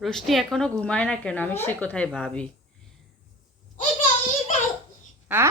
রোশনি এখনো ঘুমায় না কেন? আমি সে কোথায় ভাবি। আ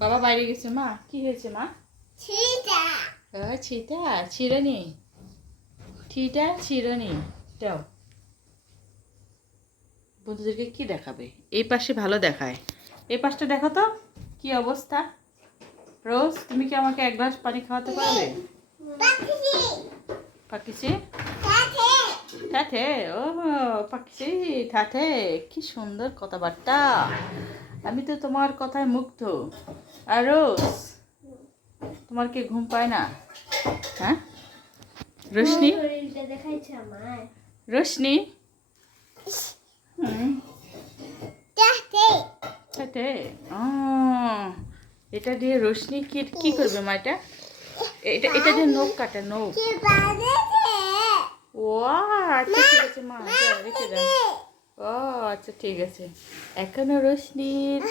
বাবা বাইরে গেছে। মা কি হয়েছে মা? ছিটা ছিঁড়েনি, ঠিটা ছিঁড়েনি। দাও বন্ধুদেরকে কি দেখাবে? এই পাশে ভালো দেখায়, এই পাশটা দেখো তো কি অবস্থা। রোজ তুমি কি আমাকে এক গ্লাস পানি খাওয়াতে পারবে? পাকিছি ঠাঠে, ও পাকিছি ঠাঠে, কি সুন্দর কথাবার্তা। আমি তো তোমার কথায় মুগ্ধ। আর রোজ তোমার কি ঘুম পায় না? হ্যাঁ রোশনি, রোশনি ঠাঠে। ও এটা দিয়ে রোশনি কি কি করবে মা? এটা এটা এটা দিয়ে নখ কাটে, নখ। ও আচ্ছা ঠিক আছে মা, রেখে দাও। ও আচ্ছা ঠিক আছে। এখনো রোশনির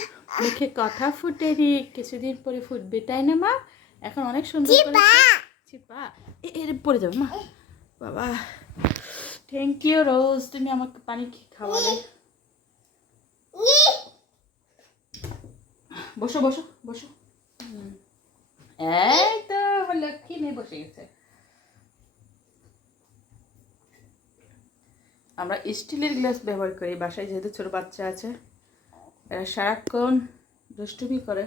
মুখে কথা ফুটেনি, কিছুদিন পরে ফুটবে, তাই না মা? এখন অনেক সুন্দর করে চিপা এর পড়ে যাবে মা। বাবা থ্যাংক ইউ রোজ, তুমি আমাকে পানি খাওয়ালে। বসো বসো বসো। এই তো আমার লক্ষ্মী মেয়ে বসে গেছে। আমরা স্টিলের গ্লাস ব্যবহার করি বাসায়, যেহেতু ছোট বাচ্চা আছে, এরা সারাক্ষণ দুষ্টুমি করে।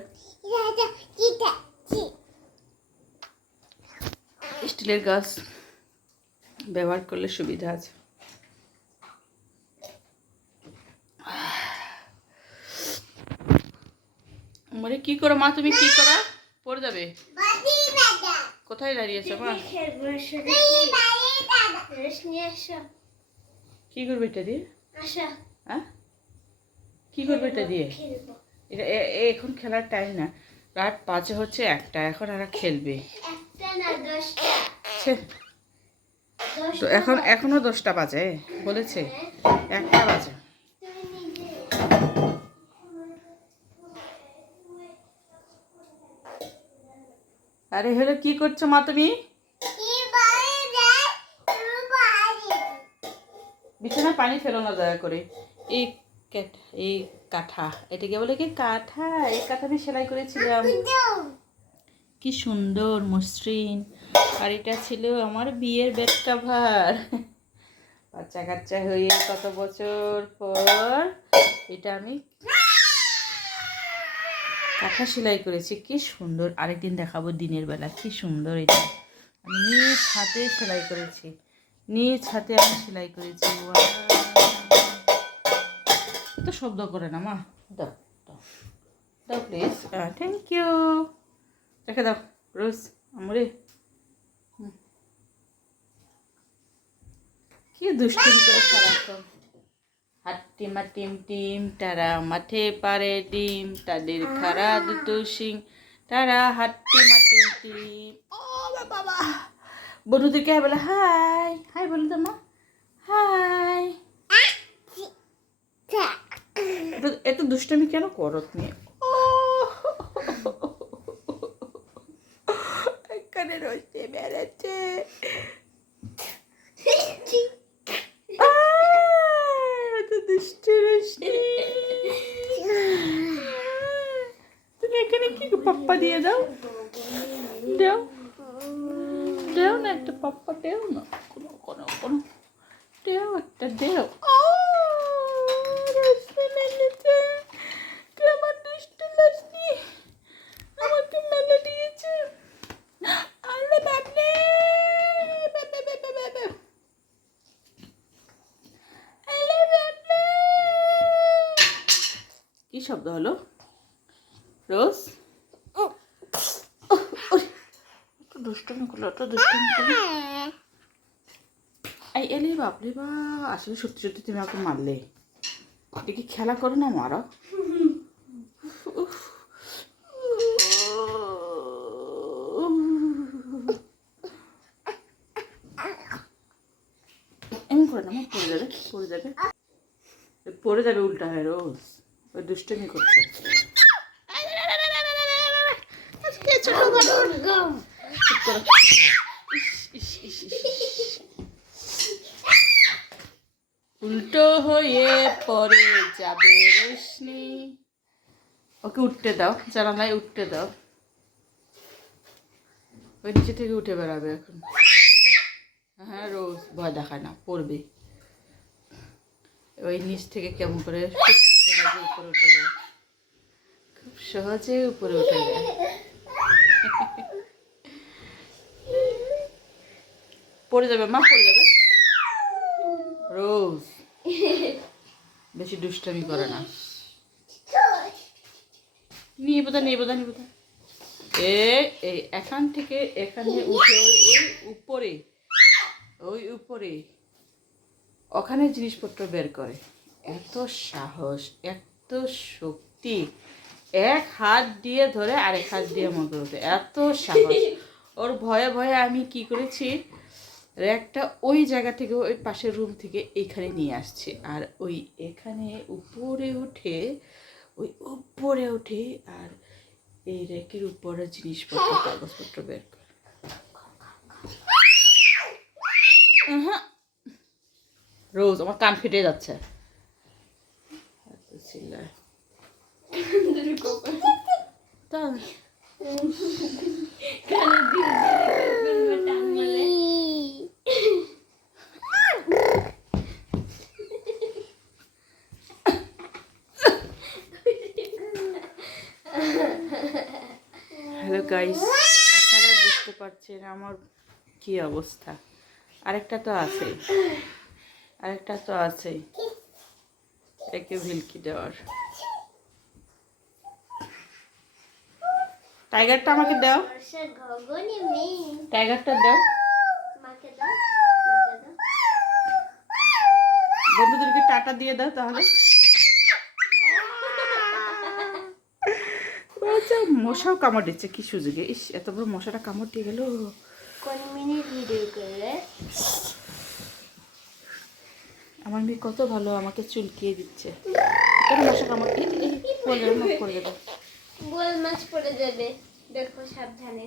স্টিলের গ্লাস ব্যবহার করলে সুবিধা আছে। মানে কি করো মা? তুমি কি করো? পড়ে যাবে। কোথায় দাঁড়িয়েছো মা? কি করবে এটা দিয়ে? হ্যাঁ কি করবে এটা দিয়ে? এটা এখন খেলার টাইম না, রাত 5 হচ্ছে 1টা, এখন এরা খেলবে। তো এখনো 10টা বাজে বলেছে, 1টা বাজে। আরে হলো কি করছো মা তুমি? বিছানা পানি ফেলো না দয়া করে। এই এই কাঁথা, এটাকে বলে কি কাঁথা? এই কাঁথা দিয়ে সেলাই করেছিলাম, কি সুন্দর মসৃণ। আর এটা ছিল আমার বিয়ের বেড কভার। বাচ্চা কাচ্চা হয়ে কত বছর পর এটা আমি কাঁথা সেলাই করেছি, কি সুন্দর। আরেকদিন দেখাবো দিনের বেলা, কি সুন্দর। এটা আমি নিজ হাতে সেলাই করেছি, নিজ হাতে আমি সেলাই করেছি। তো শব্দ করে না মা, দাও দাও দাও প্লিজ। থ্যাংক ইউ, রেখে দাও রোজ আমরে। কি দুষ্টুমি করে সারাক্ষণ। হাট্টিমা টিম টিম, তারা মাঠে পারে ডিম, তাদের খাড়া দুটো শিং, তারা হাট্টিমা টিম টিম। ও বাবা, বন্ধুদেরকে বলে হাই হাই, বলে তো মা হাই। এত দুষ্টুমি কেন করো তুমি? ও এখানে রোজে বেড়াচ্ছে। তুমি এখানে কি পাপ্পা দিয়ে দাও, দাও দেও না একটা পাপ্পা, দেও না কোনো কোনো কোনো, দেও একটা, দেও। কেমন দুষ্টু লক্ষ্মী, আমাকে মেলে দিয়েছে। আরে বাপরে, কি শব্দ হলো রোজ? দুষ্টুমি করলো, অত দুষ্টুমি করলো। এই এলে বাপরে বা, আসলে সত্যি সত্যি তুমি আমাকে মারলে। এটা কি খেলা করো না মারো? এমন করে না, পড়ে যাবে পড়ে যাবে পড়ে যাবে, উল্টা হয় রোজ, ওই দুষ্টুমি করছে। উল্টো হয়ে পড়ে যাবে রোশনি। ওকে উঠতে দাও, জানালায় উঠতে দাও। ওই নিচে থেকে উঠে বেড়াবে এখন। হ্যাঁ, রোজ ভয় দেখায় না, পড়বে। ওই নিচ থেকে কেমন করে সহজে উপরে উঠে যায়, খুব সহজে উপরে উঠে যায়। পড়ে যাবে মা, পড়ে যাবে। রোজ বেশি দুষ্টামি করে না। নিয়ে বোধা এই এখান থেকে এখানে উঠে ওই উপরে ওখানে জিনিসপত্র বের করে। এত সাহস, এত শক্তি, এক হাত দিয়ে ধরে আরেক হাত দিয়ে মতো হতে, এত সাহস। ওর ভয়ে ভয়ে আমি কি করেছি, একটা ওই জায়গা থেকে ওই পাশের রুম থেকে এইখানে নিয়ে আসছি। আর ওই এখানে উপরে উঠে আর এই র্যাকের উপরে জিনিসপত্র, কাগজপত্র বের করে। রোজ আমার কান ফেটে যাচ্ছে, হ্যালো গাইস, আপনারা বুঝতে পারছেন আমার কি অবস্থা। আরেকটা তো আছে একে ভিলকি দেওয়ার। টাইগারটা আমাকে দাও, টাইগারটা দাও। বন্ধুদেরকে টাটা দিয়ে দাও তাহলে। মশাও কামড় দিচ্ছে কি সুযোগে। ইস, এত বড় মশাটা কামড় দিয়ে গেল। আমার মেয়ে কত ভালো, আমাকে চুলকিয়ে দিচ্ছে। মশা কামড় পড়ে যাবে, গোল মাছ পড়ে যাবে, দেখো সাবধানে।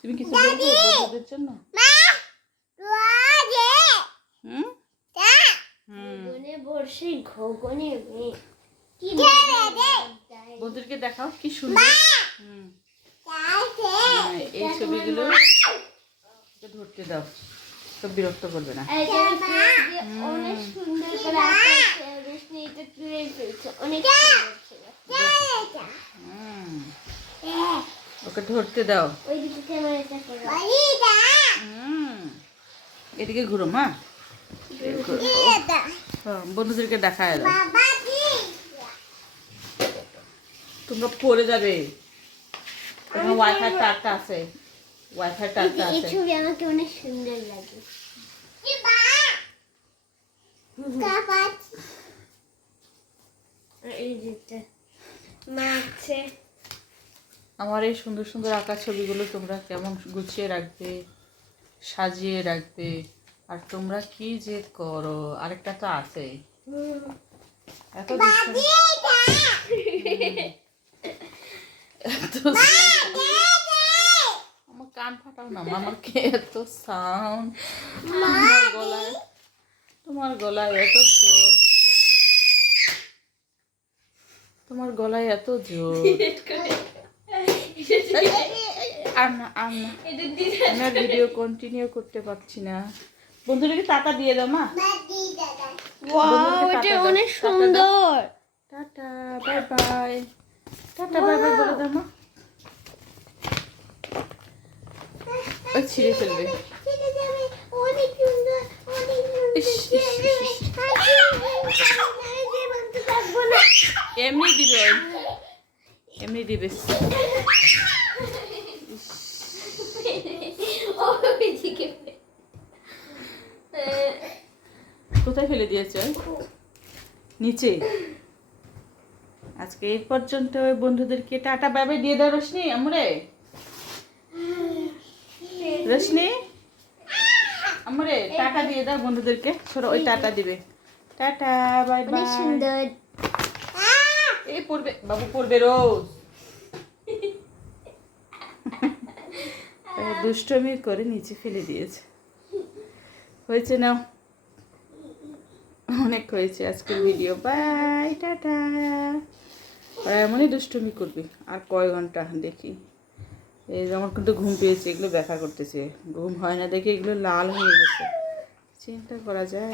তুমি কিছু বলবে বন্ধুদের জন্য? বন্ধুদেরকে দেখাও কি সুন্দর। এই ছবিগুলো ধরতে দাও, তো বিরক্ত করবে না। অনেক সুন্দর করে আঁকা রোশনি, এটা তুলে ফেলছে, অনেক সুন্দর ছিল। ওকে ধরতে দাও। ওইদিকে ক্যামেরাটা করো। এদিকে ঘুরো মা, বন্ধুদেরকে দেখায় দাও। তোমরা পড়ে যাবে। ওয়াইফাই তারটা আছে, এই ছবি আমাকে অনেক সুন্দর লাগে। আমার এই সুন্দর সুন্দর আঁকা ছবিগুলো তোমরা কেমন গুছিয়ে রাখবে, সাজিয়ে রাখবে। আর তোমরা কি যে করো। আরেকটা তো আছে, এত আমার কান ফাটাও না, আমার কে এত সাউন্ড, তোমার গলায় এত জোর, তোমার গলায় এত জোর। আমরা ভিডিও কন্টিনিউ করতে পারছি না। বন্ধুদেরকে টাটা দিয়ে দাও মা। এটা অনেক সুন্দর। Tata bye bye, tata bye bye বলে দাও মা। ওই ছিঁড়ে ফেলবে। এমনি দিবে। কোথায় ফেলে দিয়েছ? নিচে। আজকে এই পর্যন্ত। বন্ধুদেরকে টাটা বাই বাই দিয়ে দাও রোশনি। আমরে রোশনি, আমরে টাটা দিয়ে দাও বন্ধুদেরকে। সরো, ওই টাটা দিবে। Tata bye bye. সুন্দর। এই পড়বে বাবু, পড়বে রোজ। দুষ্টমি করে নিচে ফেলে দিয়েছে। হয়েছে নাও। অনেক হয়েছে আজকের ভিডিও, বাই টাটা। আর এমনই দুষ্টুমি করবি আর কয় ঘন্টা দেখি। এই যে আমার কিন্তু ঘুম পেয়েছে, এগুলো ব্যথা করতেছে, ঘুম হয় না দেখে এগুলো লাল হয়ে গেছে, চিন্তা করা যায়।